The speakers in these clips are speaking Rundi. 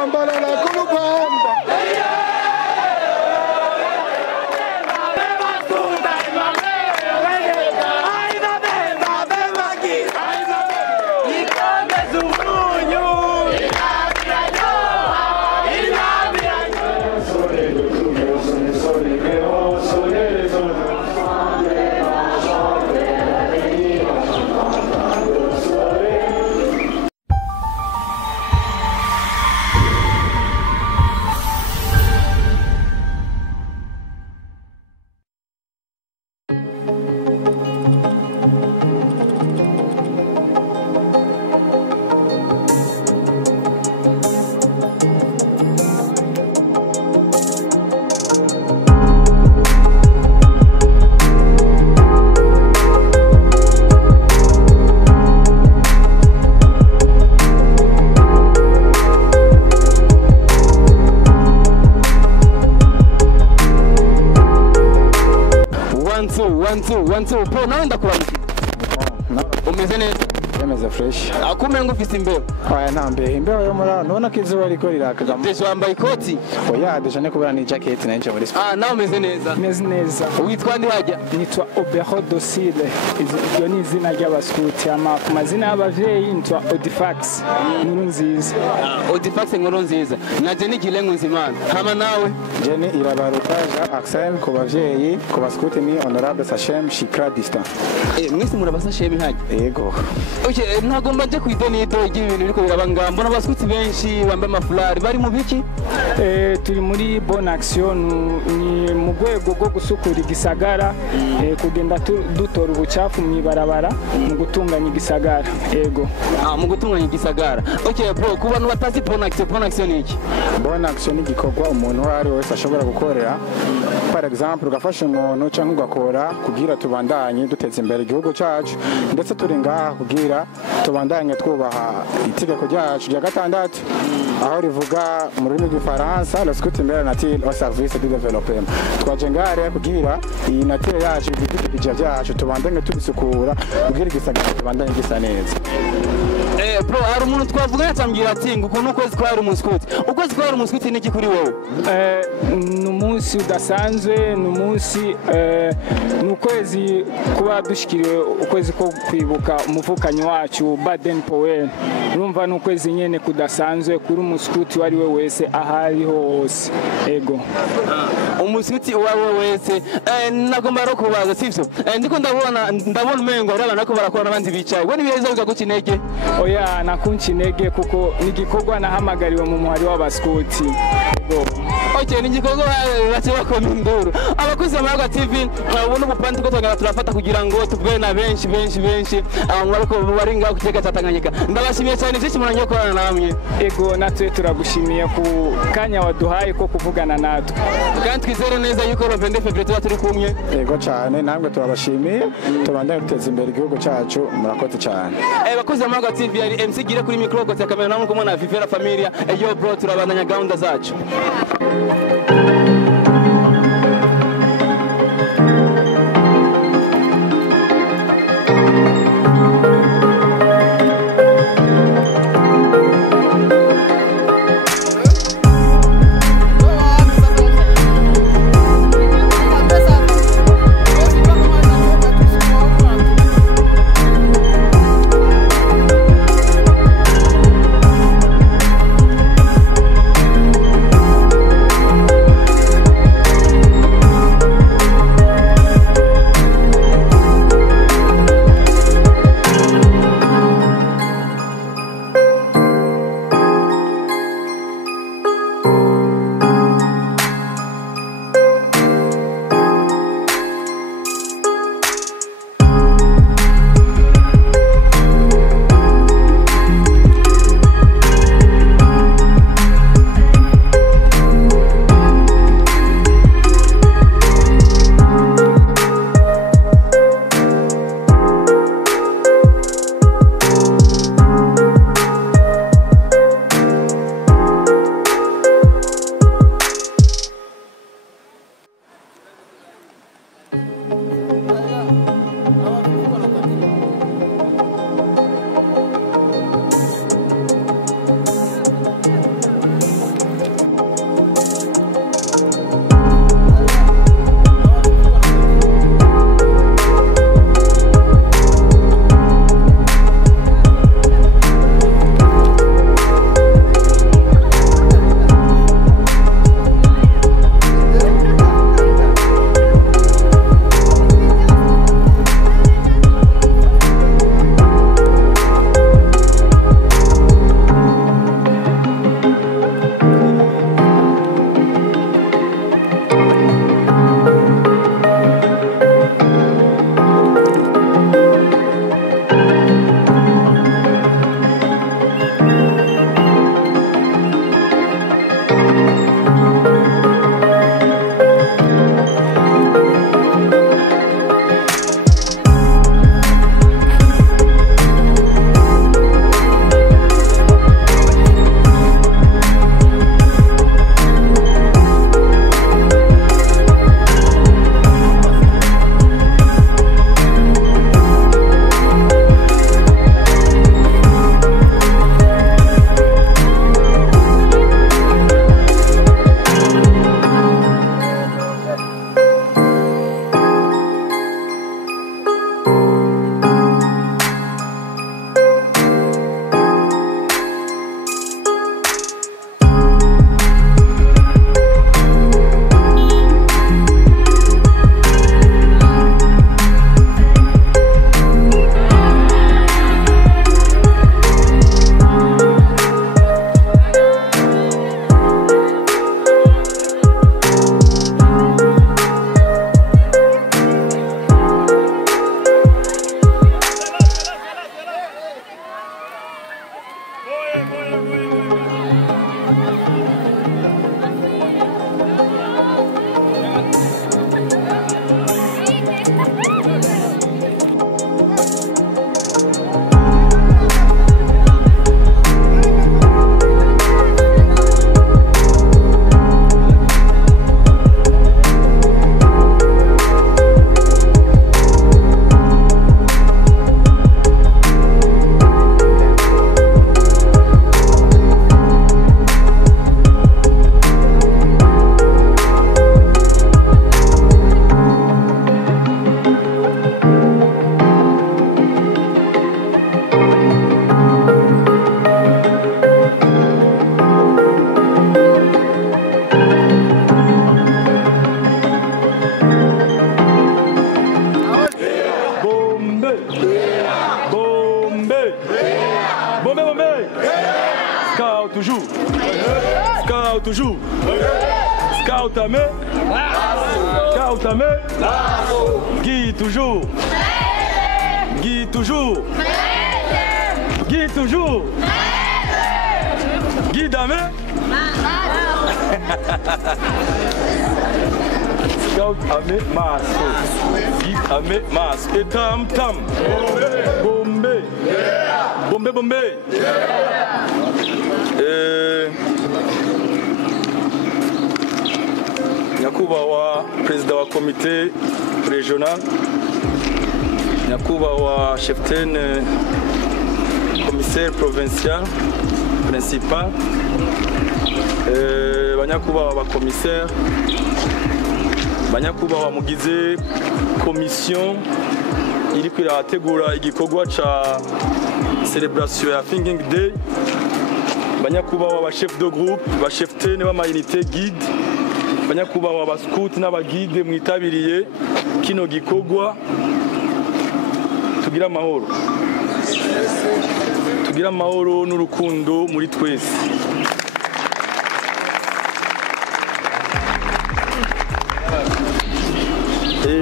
Rambalala kulupanda. One two po naenda kwa umeze neza Yemeze fresh. akumengo ufite imbeho Oya nambe imbeho yo muri nubona ko izuba riko riraka. deje wambaye ikoti Oya deje ne kubera ni jacket na nje muri sport. nawe umeze neza Meze neza. witwa ndi hajya Nitwa Obero Docile. Iryo ni izina ry'abaskuti. Ku mazina y'abavyeyi nitwa Odifax. Nkuru nziza. Odifax nkuru nziza naje nigilengo nzimana hama nawe Jeni irabaruka Jean Axel ku bavyeyi ku baskuti ni honorable Sachem Shikra Distant. mwese murabasa shemi hajya Yego. ntago mbaje kwidenido y'ibintu biriko birabanga mbona abaskuti benshi bambaye amafulari bari mu biki Turi muri Bonne Action ni mu rwego rwo gusukura igisagara kugenda dutora ubucafu mu ibarabara mu gutunganya igisagara. Yego. mu gutunganya igisagara bro ku bantu batazi Bonne Action ni iki Bonne Action ni igikorwa umuntu uwo ari wese ashobora gukorera. Par exemple ugafasha umuntu cyangwa ugakora kugira tubandanye duteza imbere igihugu cyacu ndetse turi ngaha kugira tubandanye twubaha itegeko ryacu rya gatandatu aho rivuga mu rurimi rw'ifaransa la scout mbere nature au service du développement. Twaje ngare kugira iyi nature yacu ibidukikije byacu tubandanye tubisukura kugira igisagara tubandanye gisa neza. bro hari umuntu twavuga yatambwira ati ngo ukuntu ukwezi kwari umuskuti ukwezi kwari umuskuti niki kuri wowe ni umunsi udasanzwe ni umunsi ni ukwezi kuba dushikiriwe ukwezi ko kwibuka umuvukanyi wacu Baden Powell. Urumva ni ukwezi nyene kudasanzwe kuri umuskuti wari we wese ahariho hose. Ego umuskuti uwawe wese nagomba ro kubaza sivyo ndiko ndabona umengo ari abantu ko barakora n'abandi bicaye we nibiheza bigaguca intege oya nakunci intege kuko ni igikorwa nahamagariwe mu muhari w'abaskuti. Ego ni igikorwa bace bakoma induru abakozi ba Mayaga TV ubona ubupande ko twagara turafata kugira ngo tuvuge na benshi bariko bari ngaho kutega Tanganyika. Ndabashimiye cyane byinshi muranye korana namwe. Ego natwe turagushimiye ku kanya waduhaye ko kuvugana natwe kandi twizere neza yuko le 22 février tuba turi kumwe. Ego cyane namwe turabashimiye tubandanye guteza imbere igihugu cyacu murakoze cyane. Abakozi ba Mayaga TV ari MC gira kuri micro ko kamera namwe kumwe na Vivera Familia yo bro turabandanya gahunda zacu. Scout toujours. Scout à main. Scout à main. Guy toujours. Guy toujours. Guy toujours. Guy d'amé. Scout amé maso. Guy amé mas. Et tam tam. Bombay. Bombay Bombay. Nyakubahwa perezida wa komite regional, nyakubahwa cheftain commissaire provincial principal, banyakubahwa ba commissaire, banyakubahwa mugize commission iri kwirategura igikorwa ca celebration ya Thinking Day, banyakubahwa ba chef de groupe, ba cheftain b'amayinite guide, banyakubahwa ba scout n'abagide mwitabiriye kino gikorwa. Tugira amahoro, tugira amahoro n'urukundo muri twese.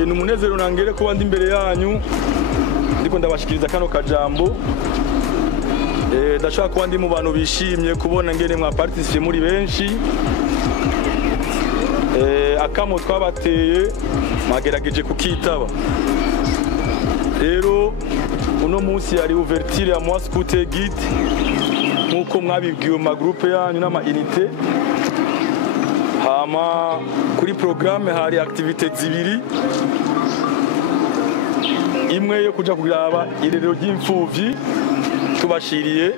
Ni umunezero nangere kuba ndi imbere yanyu ndiko ndabashikiriza kano kajambo. Ndashaka kuba ndi mu bantu bishimye kubona ngene mwa participe muri benshi. Akamo twabateye magerageje kukitaba. Rero uno munsi yari ouverture ya moi scout guide nkuko mwabibwiwe ma groupe yanyu n'ama unité. Hama kuri programme hari activité zibiri, imwe yo kuja kugiraba irerero ry'imfuvyi tubashiriye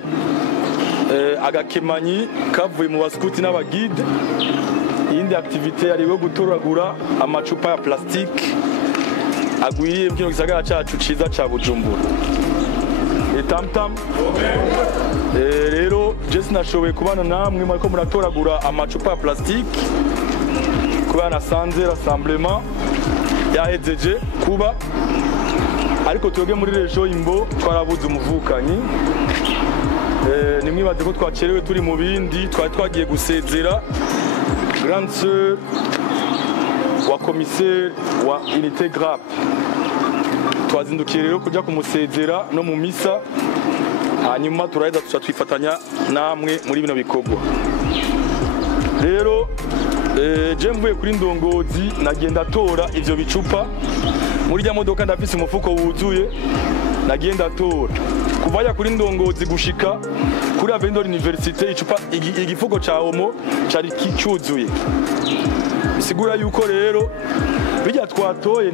agakemanyi kavuye mu baskuti n'abagide. Iyindi activité yari yo gutoragura amacupa ya plastique agwiriye mu kino gisagara cacu ciza ca Bujumbura. Tam rero je sinashoboye kubana namwe mariko muratoragura amacupa ya plastique kubera nasanze rassemblement yahejeje kuba, ariko twebwe muri region Imbo twarabuze umuvukanyi. Nimwibaze ko twacerewe turi mu bindi, twari twagiye gusezera grande sœur wa commissaire wa unité GRAP. Twazindukiye rero kuja kumusezera no mu misa, hanyuma turaheza tuca twifatanya namwe muri bino bikorwa. Rero je mvuye kuri ndongozi nagenda tora ivyo bicupa muri rya modoka, ndafise umufuko wuzuye nagenda tora kuvaya kuri ndongozi gushika kuri Avendor Université. Icupa igifuko ca omo cari kicuzuye, bisigura yuko rero bijya twatoye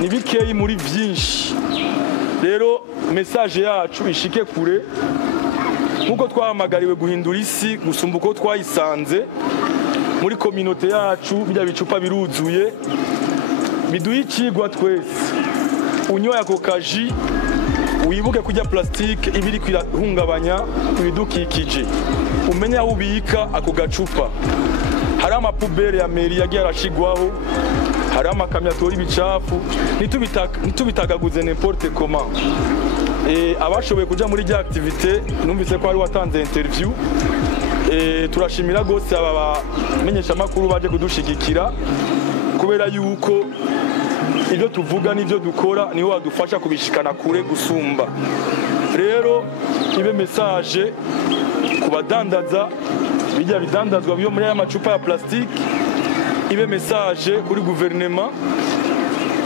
ni bikeyi muri vyinshi. Rero message yacu ishike kure, nkuko twahamagariwe guhindura isi gusumba uko twayisanze muri communauté yacu. Bijya bicupa biruzuye, biduha icigwa twese. Unyoye ako kaji wibuke kurya plastique ibiri kwirahungabanya ibidukikije, umenye aho ubika ako gacupa. Hari amapubere ya meri yagiye arashigwaho, hari amakamyo atora ibicafu, nitubitagaguze n'importe comment. Abashoboye kuja muri rya activité numvise ko ari watanze interview. Turashimira gose aba bamenyesha makuru baje kudushigikira, kubera yuko ibyo tuvuga n'ibyo dukora niho wadufasha kubishikana kure gusumba. Rero ibe message kubadandaza bijya bidandazwa byo muri aya macupa ya plastique, ibe message kuri gouvernement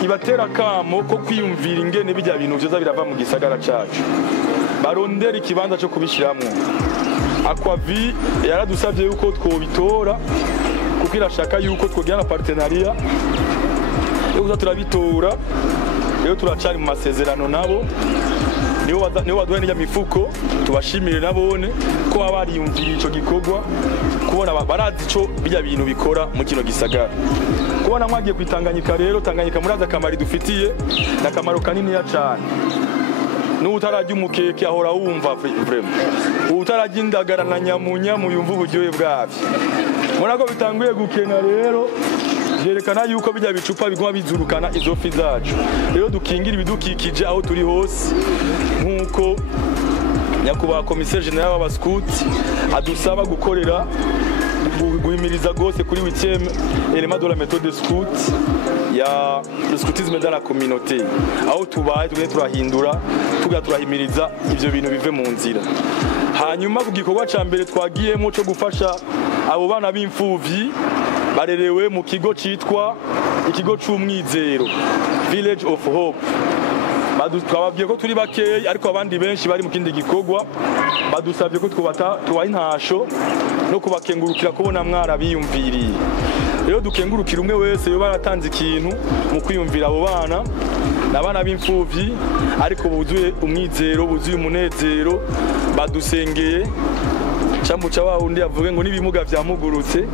ibatera kamo ko kwiyumvira ingene bijya bintu byoza birava mu gisagara cacu, barondera ikibanza cyo kubishiramwo. Aquavi yaradusabye yuko twobitora kuko irashaka yuko twogirana partenariat yo turabitora. Rero turacari mu masezerano nabo, niho baduha n'ijya mifuko. Tubashimire nabone ko abariyumvira ico gikorwa, kubona barazi ico bijya bintu bikora mu kino gisagara. Kubona mwagiye kwitanganyika, rero Tanganyika muraza akamaro dufitiye n'akamaro kanini ya cyane. N'utarajya umukeke ahora wumva vraiment, utarajya indagara na nyamunya muyumva uburyohe bwavyo. Murako bitanguye gukena, rero byerekana yuko bijya bicupa biguma bizurukana izo fi zacu. Rero dukingira ibidukikije aho turi hose, nkuko nyakubahwa komiseri general w'abaskuti adusaba gukorera guhimiriza gose kuri 8e element de la méthode scout ya le scoutisme dans la communauté aho tubaye tugende turahindura turahimiriza ivyo bintu bive mu nzira. Hanyuma ku gikorwa ca mbere twagiyemo cyo gufasha abo bana b'imfuvyi barerewe mu kigo citwa ikigo c'umwizero Village of Hope. Twababwiye ko turi bakeyi ariko abandi benshi bari mu kindi gikorwa badusabye ko tubaha intasho no kubakengurukira kubona mwarabiyumviriye. Rero dukengurukira umwe wese yo baratanze ikintu mu kwiyumvira abo bana n'abana b'imfuvyi ariko buzuye umwizero buzuye umunezero badusengeye camuca wa undi yavuge ngo nibimuga vyamugurutse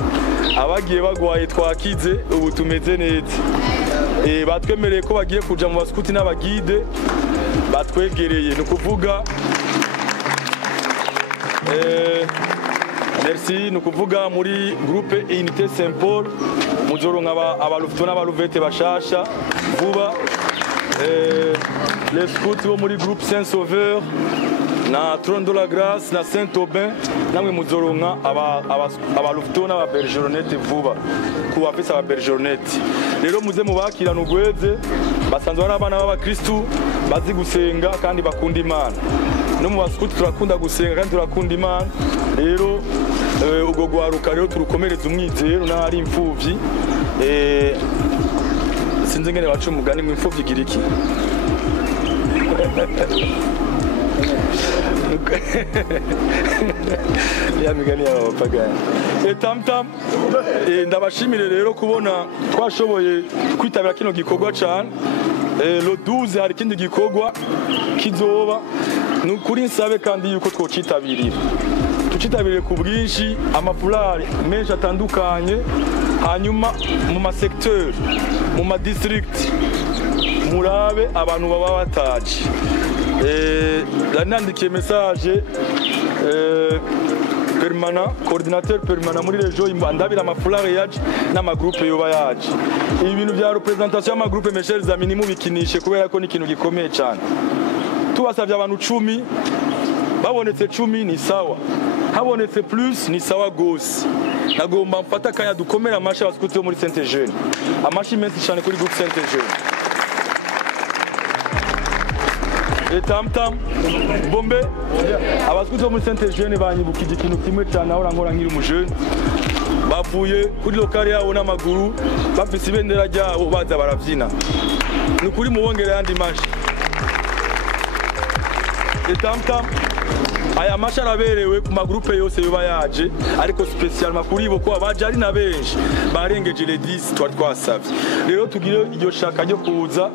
abagiye bagwaye twakize ubu tumeze neza. Batwemereye ko bagiye kuja mu baskuti n'abagide batwegereye no kuvuga merci no kuvuga muri groupe Unité Saint Paul muzoronka abalufto n'abaluvete bashasha vuba les scouts bo muri groupe Saint Sauveur na Trône de la Grâce na Saint Aubin namwe muzoronka abalufto n'ababergeronette vuba ku bafise ababergeronette. Rero muze mubakirana ugweze basanzwe ari abana b'abakristu bazi gusenga kandi bakunda Imana. No mu baskuti turakunda gusenga kandi turakunda Imana. Rero ubwo gwaruka rero turukomereza umwizero n'ari imfuvyi sinzi ngene bacu umugani mu imfuvyi giriki ya migani y'abapagani. Tamtam ndabashimire rero kubona twashoboye kwitabira kino gikorwa cyane. Le 12 hari kindi gikorwa kizoba nukuri nsabe kandi yuko twocitabirira tucitabire ku bwinshi amafulari menshi atandukanye hanyuma mu masecteur mu madistrict murabe abantu baba bataje. Nandikiye message permanent coordinateur permanent muri region ndabira amafulari yaje n'amagroupe yoba yaje. Ibi bintu bya representation y'amagroupe mes chers amis nimubikinishe kubera ko ni ikintu gikomeye cyane. Tubasavye abantu 10 babonetse 10 ni sawa habonetse plus ni sawa gose. Nagomba mfata kanya dukomera amashi abaskuti muri Sainte Jeune amashi menshi cyane kuri groupe Sainte Jeune. Tamtam bombe abaskuti muri Sainte Jeune banyibukije ikintu kimwe cyane aho rankora nkiri umujene bavuye kuri lokale yabo n'amaguru bafise ibendera ryabo baza baravyina ni kuri mubongere yandi mashi. Tamtam aya mashi araberewe ku magroupe yose yoba yaje ariko spesialement kuri bo ko abaje ari na benshi barengeje les 10 twasavye. Rero tugire iryo shaka ryo kuza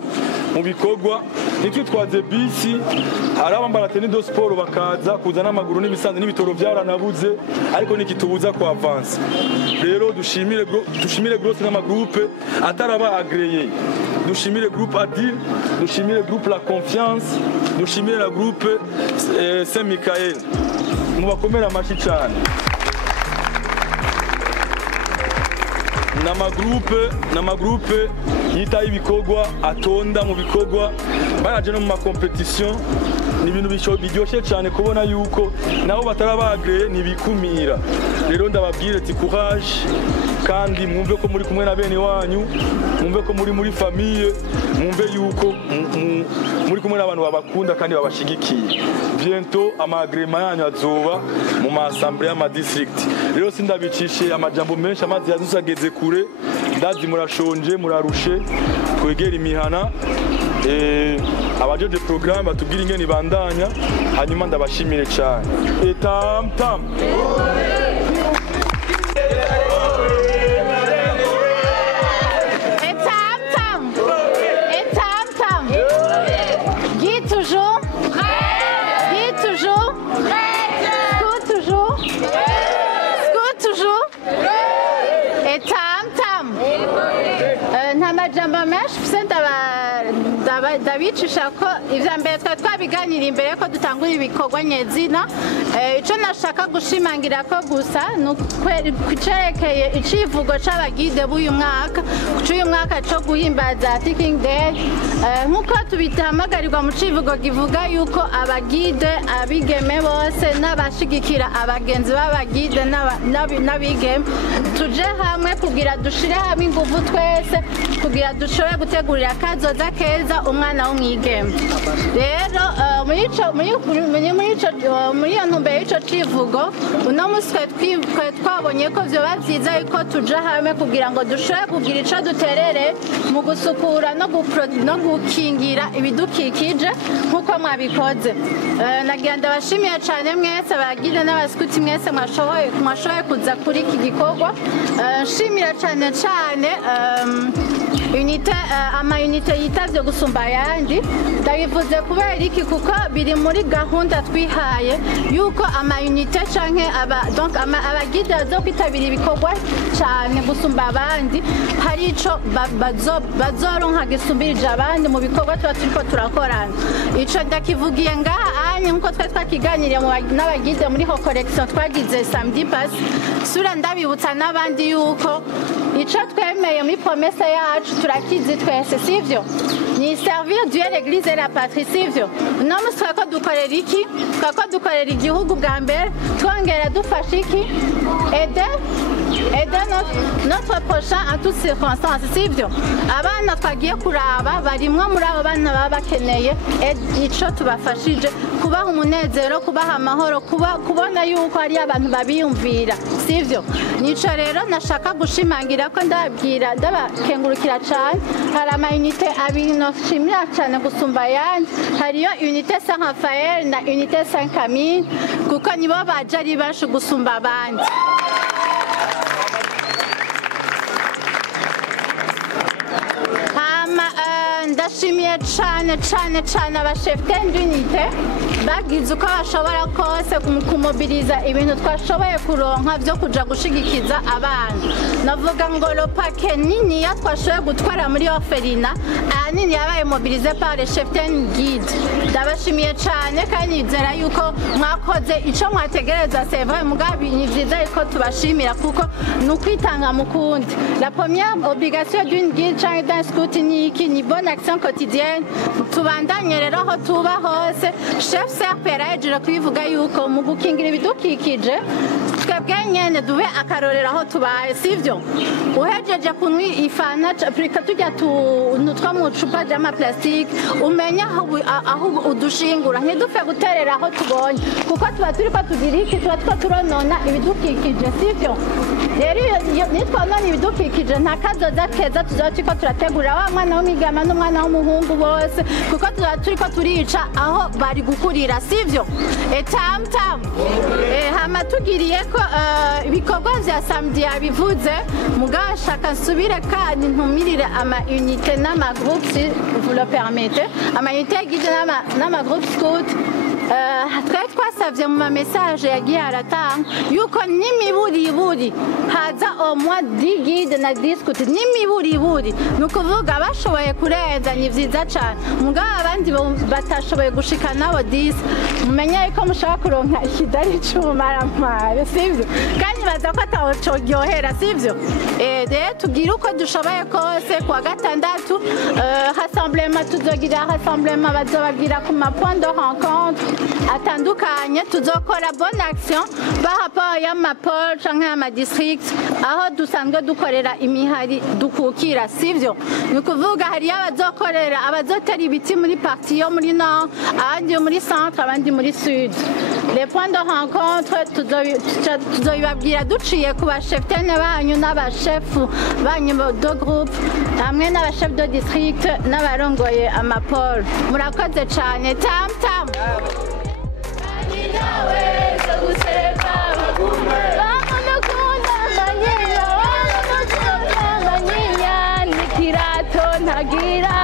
mu bikorwa nitwitwaze bisi hari abambara tennis de sport bakaza kuza n'amaguru n'ibisanzwe n'ibitoro byaranabuze ariko nikitubuza ku avance. Rero dushimire grosse n'amagroupe ataraba agreye, dushimire groupe Adil, dushimire groupe La Confiance, dushimire la groupe Saint Michael mubakomera amashi cyane. N'amagroupe yitaye ibikorwa atonda mu bikorwa baraje no mu makompetition ni ibintu biryoshe cyane kubona yuko nabo batarabagre nibikumira. Rero ndababwire ati courage kandi mwumve ko muri kumwe na bene wanyu, mwumve ko muri famille, mwumve yuko muri kumwe n'abantu babakunda kandi babashigikiye. Bientôt amagrema yanyu azoba mu maassemblée y'ama district. Rero sindabicishe amajambo menshi amazi yazusageze kure ndazi murashonje murarushe twegera imihana abajeje programme batubwira ingene ibandanya hanyuma ndabashimire cyane. Tamtam ndabicisha ko ivya mbere twari twabiganira imbere ko dutangura ibikorwa nyezina ico nashaka gushimangira ko gusa kucerekeye icivugo c'abagide b'uyu mwaka c'uyu mwaka co guhimbaza Thinking Day nk'uko tubihamagarirwa mu civugo kivuga yuko abagide abigeme bose n'abashigikira abagenzi b'abagide n'abigeme tuje hamwe kugira dushire hamwe ingufu twese kugira dushobore gutegurira kazoza keza umwana w'umwigeme rero muri iyo ntumbero y'ico civugo uno musi twabonye ko vyoba vyiza yuko tuja hamwe kugira ngo dushobore kugira ico duterere mu gusukura no gukingira ibidukikije nk'uko mwabikoze nagira ndabashimiye cane mwese abagide n'abaskuti mwese mwashoboye kuza kuri iki gikorwa nshimira cane cane amayunite yitavye gusumba ayandi ndabivuze kubera iki kuko biri muri gahunda twihaye yuko amayunite canke abagide bazokwitabira ibikorwa cane gusumba abandi hari ico bazoronka gisumbirije abandi mu bikorwa tuba turiko turakorana ico ndakivugiye ngaha anye nkuko twari twakiganiriye n'abagide muri ho collection twagize samedi pass sura ndabibutsa n'abandi yuko ico twemeye muri promesse yacu turakizi twese sivyo ni servir Dieu l'église et la patrie sivyo no muswa ko dukorera iki ko dukorera igihugu bwa mbere twongera dufasha iki aider notre prochain en toutes circonstances sivyo abana twagiye kuraba barimwo muri abo bana baba bakeneye ico tubafashije kubaha umunezero kubaha amahoro kubona yuko hari abantu babiyumvira sivyo nico rero nashaka gushimangira ko ndabakengurukira cane hari amayunite abiri noshimira cane gusumba ayandi hariyo unité Saint Raphaël na unité Saint Camille kuko nibo baje ari benshi gusumba abandi ndashimiye cane abashefte d'unité bagize uko bashobora kose kumobiriza ibintu twashoboye kuronka vyo kuja gushigikiza abana navuga ngo lopake niniya twashoboye gutwara muri orphelina ahanini yabaye mobilize par les chefte guide ndabashimiye cane kandi nizera yuko mwakoze ico mwategereza c'est vrai mugabi ni vyiza yuko tubashimira kuko ni ukwitanga mukundi la première obligation d'une guide canke d'un scout ni iki ni bonne action quotidienne tubandanye rero aho tuba hose chef serpera yejera kubivuga yuko mu gukingira ibidukikije twebwe nyene dube akarorero aho tubaye sivyo uhejeje kunywa ifana Afrika tujya twa mu cupa ry'ama plastique umenya aho udushingura ntidufe guterera aho tubonye kuko tuba turi ko tugira iki tuba turonona ibidukikije sivyo rero nitwanona ibidukikije nta kazoza keza tuzoba turiko turategurira wa mwana w'umwigeme n'umwana w'umuhungu bose kuko tuba turiko turica aho bari gukurira sivyo etamtam hama tugiriye ko ibikorwa vya samedi yabivuze mugashaka nsubire kandi ntumirire ama unité n'ama groupe si vous le permettez ama unité guide n'ama groupe scout twari twasavye mu ma message yagiye aratanga yuko n'imiburiburi haza au moins 10 guide na 10 scout n'imiburiburi ni ukuvuga bashoboye kurenza ni vyiza cane mugabo abandi batashoboye gushika nabo 10 mumenye yuko mushaka kuronka ikidari c'umumaramare sivyo kandi baza ko ataho coryohera sivyo rero tugira uko dushoboye kose kuwa gatandatu rassemblement tuzogira rassemblement bazobagira ku ma point de rencontre atandukanye tuzokora bonne action par rapport y'amapol canke y'amadistrict aho dusanzwe dukorera imihari dukukira sivyo ni ukuvuga hariyo abazotera ibiti muri parti yo muri nord abandi muri centre abandi muri sud les points de rencontre tuzoyibabwira duciye ku bashefutene banyu n'abashefu banyu de groupe hamwe n'abashefu de district n'abarongoye amapol murakoze cane tam Nagira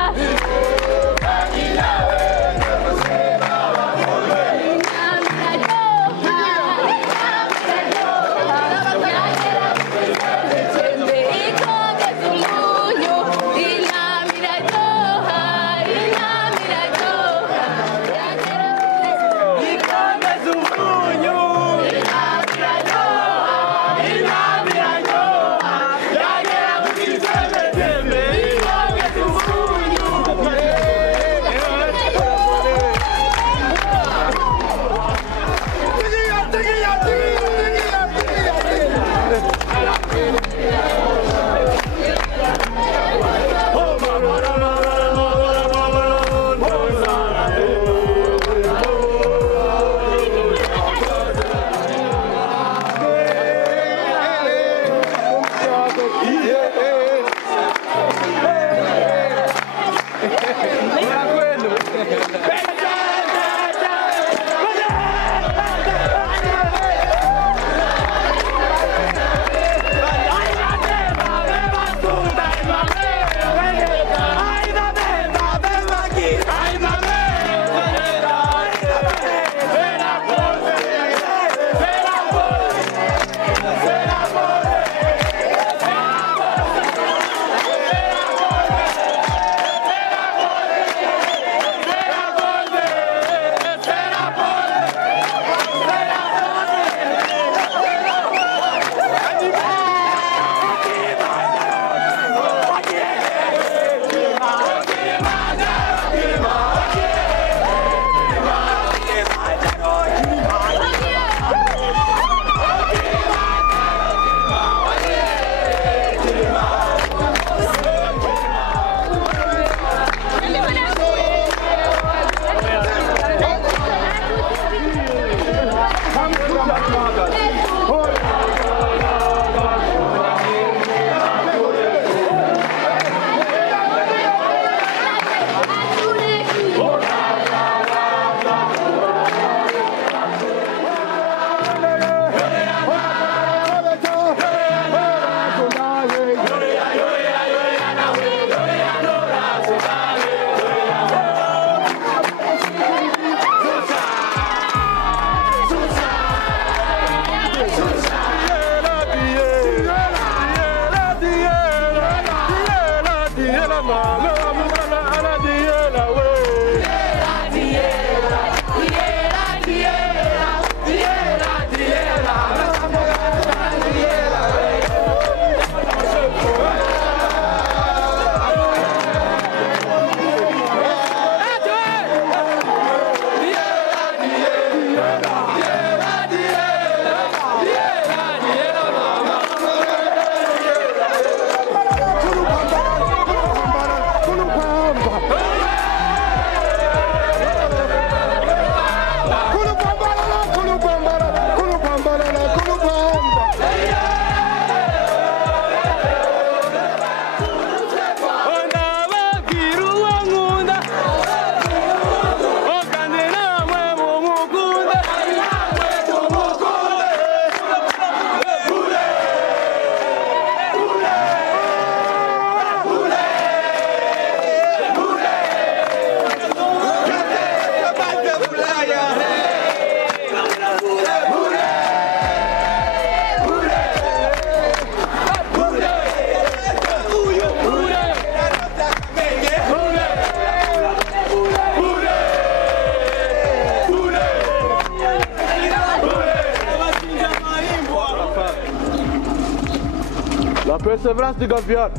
La persévérance du Gaviard.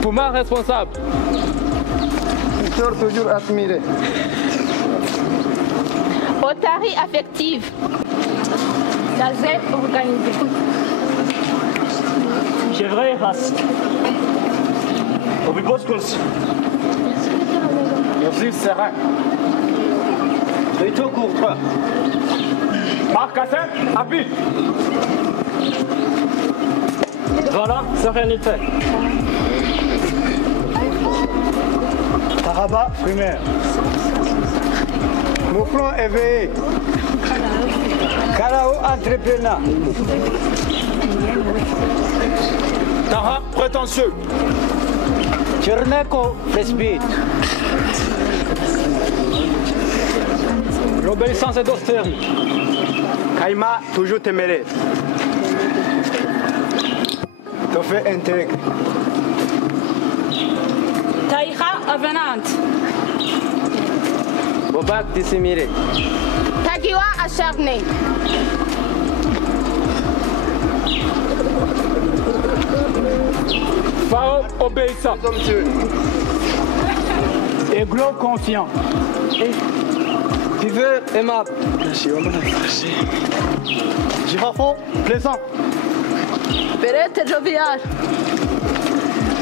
Puma responsable. Toujours admiré. Otarie affective. Gazette organisée. Chevreuil race. Obiboscos. Merci, Serin. Rito Courtois. Marcassin, appui. Voilà, sérénité. Taraba, primaire. Mouflon éveillé. Carao, entrepreneur. Tara, prétentieux. Tcherneko, presbyte. L'obéissance est d'austère. Kaima, toujours téméraire. Tofé intègre. Taïra avenante. Bobak dissémiré. Tagiwa acharné. Pharaon obéissant. Aiglon confiant. Viveur aimable. Girafon plaisant. Perette jovial.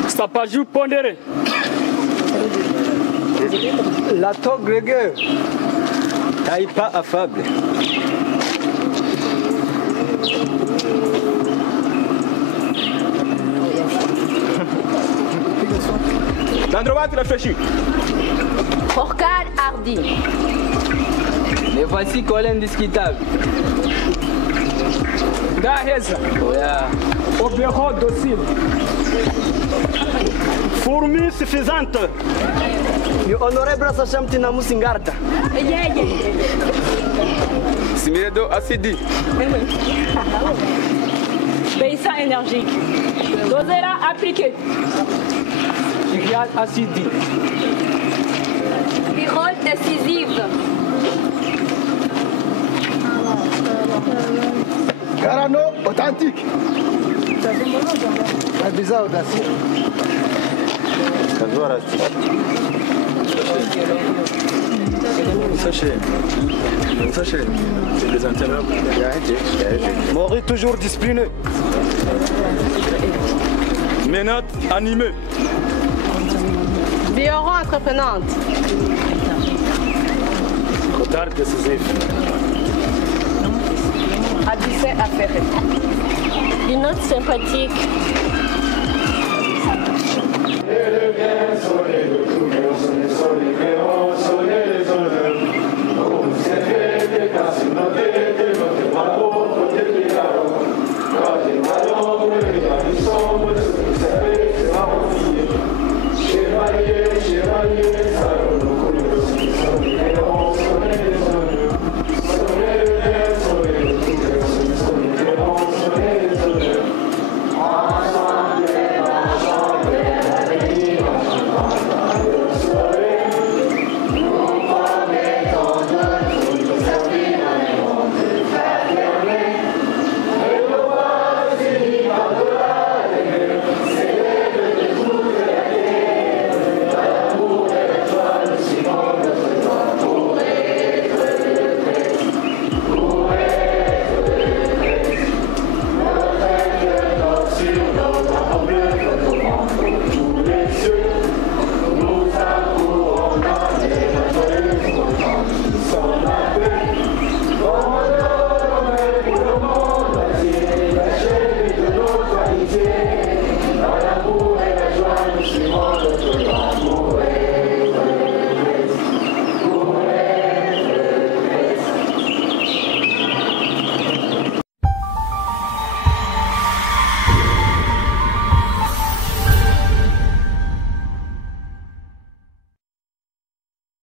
Sapajou pondéré. Lato grégueux. Taïpa affable. L'endroit réfléchis. Porcal hardi. Mais voici Colin indiscutable. Daheza. Obéro docile. Fourmi suffisante. E honorable Sacham Tinamu Singarda. Simiredo acidi. Paysan énergique. Dosera appliqué. Irial acidi. Birole décisive. Carano authentique. Abisa audacieux. Sachez, les intérêts. Mori toujours discipliné. Ménote animée. Bioron entreprenante. Retard décisif. Abicet affairé. Une note sympathique. Sole,